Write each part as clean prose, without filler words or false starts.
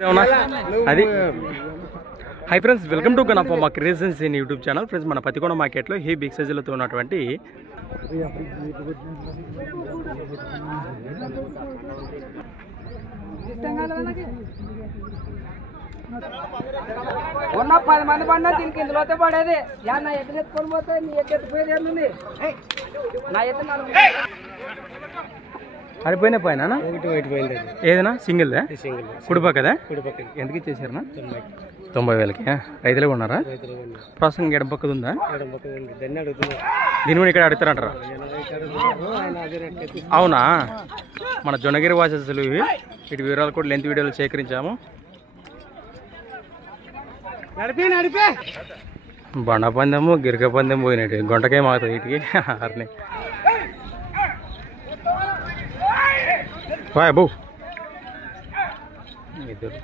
అది hi friends, welcome to Ganapamma creations in YouTube channel. Friends, మన పతికొండ మార్కెట్లో హీ బిగ్ సైజులతో ఉన్నటువంటి ఉన్న 10 మంది పడినా దీనికి ఇందులోతే పడేది. నా ఎత్తులు ఎత్తుకొని పోతే నీ ఎత్తిపోయేది ఏముంది? నా ఎత్తు అడిపోయినా పైన ఏదైనా సింగిల్ కుడిపా కదా? ఎందుకు ఇచ్చేసారు? 90,000కి రైతులే ఉన్నారా? ప్రాసెసింగ్ ఎడం పక్కది ఉందా? దీని కూడా ఇక్కడ అడుగుతారంటారా? అవునా? మన జొన్నగిరి వాసెస్లు ఇవి. వీటి వివరాలు కూడా లెంత్ వీడియోలు సేకరించాము. బండ పందెము గిరిక పందెం పోయినట్టు గొంటకే మాగుతుంది వీటికి. అర్ని బాబు ఇద్దరు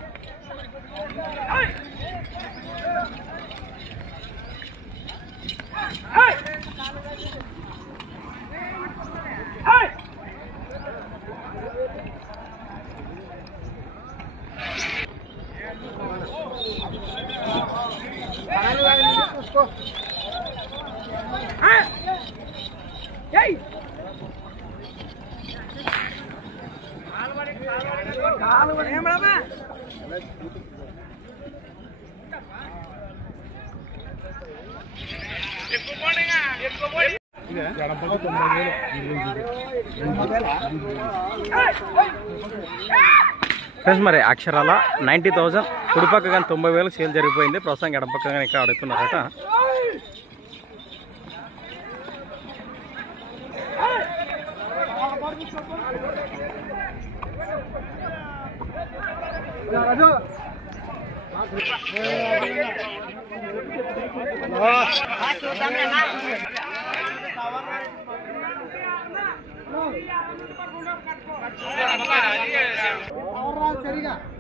ఫ్రెండ్స్, మరి అక్షరాల 90,000 కుడిపక్క కానీ 90,000 సేల్ జరిగిపోయింది. ప్రస్తుతానికి ఎడపక్క కానీ ఇక్కడ అడుగుతున్నారట.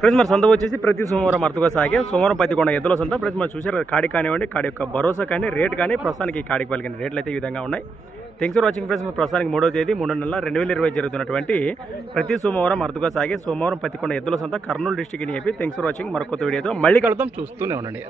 ఫ్రెండ్స్, మరి సంత వచ్చేసి ప్రతి సోమవారం అరుదుగా సాగే సోమవారం పతికొండ ఎద్దుల సంత. ఫ్రెండ్స్, మరి చూసారు కాడి కానివ్వండి, కాడి యొక్క భరోసా కానీ రేట్ కానీ ప్రస్తుతానికి కాడికి పలికిన రేట్లు అయితే ఈ విధంగా ఉన్నాయి. Thanks for watching friends. ప్రస్తుతానికి 3వ తేదీ 3వ నెల 2020 జరుగుతున్నటువంటి ప్రతి సోమవారం అరుదుగా సాగే సోమవారం పతికొండ ఎద్దుల సంత కర్నూలు డిస్ట్రిక్ట్ అని చెప్పి. Thanks for watching. మరొక వీడియోతో మళ్ళీ కలుద్దాం. చూస్తూనే ఉండండి.